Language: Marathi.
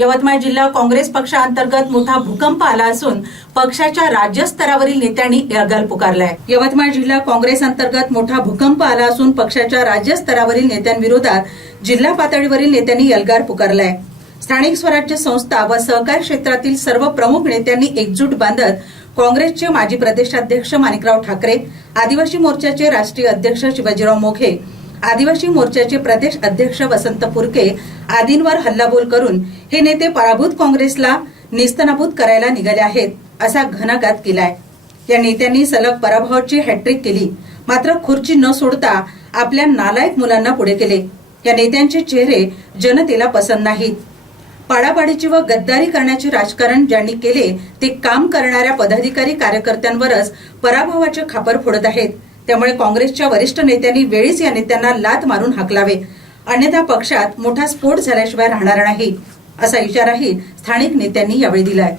यवतमाळ जिल्हा काँग्रेस पक्षाअंतर्गत मोठा भूकंप आला असून पक्षाच्या राज्यस्तरावरील नेत्यांनी एल्गार पुकारलाय. यवतमाळ जिल्हा काँग्रेस अंतर्गत मोठा भूकंप आला असून पक्षाच्या राज्यस्तरावरील नेत्यांविरोधात जिल्हा पातळीवरील नेत्यांनी एल्गार पुकारलाय. स्थानिक स्वराज्य संस्था व सहकार क्षेत्रातील सर्व प्रमुख नेत्यांनी एकजूट बांधत काँग्रेसचे माजी प्रदेशाध्यक्ष माणिकराव ठाकरे आदिवासी मोर्चाचे राष्ट्रीय अध्यक्ष शिवाजीराव मोघे आदिवासी मोर्चाचे प्रदेश अध्यक्ष वसंत पुरके आदींवर हल्लाबोल करून हे नेते पराभूत काँग्रेसला निस्तनाभूत करायला निघाले आहेत असा घणाघात केलाय. या नेत्यांनी सलग पराभवाची हॅट्रिक केली. मात्र खुर्ची न सोडता आपल्या नालायक मुलांना पुढे केले. या नेत्यांचे चेहरे जनतेला पसंत नाहीत. पाडापाडीची व गद्दारी करण्याचे राजकारण ज्यांनी केले ते काम करणाऱ्या पदाधिकारी कार्यकर्त्यांवरच पराभवाचे खापर फोडत आहेत. त्यामुळे काँग्रेसच्या वरिष्ठ नेत्यांनी वेळीच या नेत्यांना लात मारून हाकलावे. अन्यथा पक्षात मोठा स्फोट झाल्याशिवाय राहणार नाही असा इशाराही स्थानिक नेत्यांनी यावेळी दिलाय.